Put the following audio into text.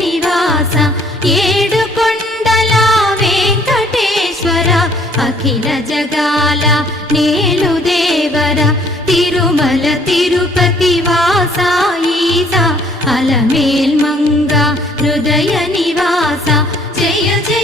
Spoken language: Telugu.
నివాస ఏడుకొండల వెంకటేశ్వర అఖిల జగాల నేలు దేవర తిరుమల తిరుపతి వాస ఈస అలమేల్మంగ హృదయ నివాస జయ జయ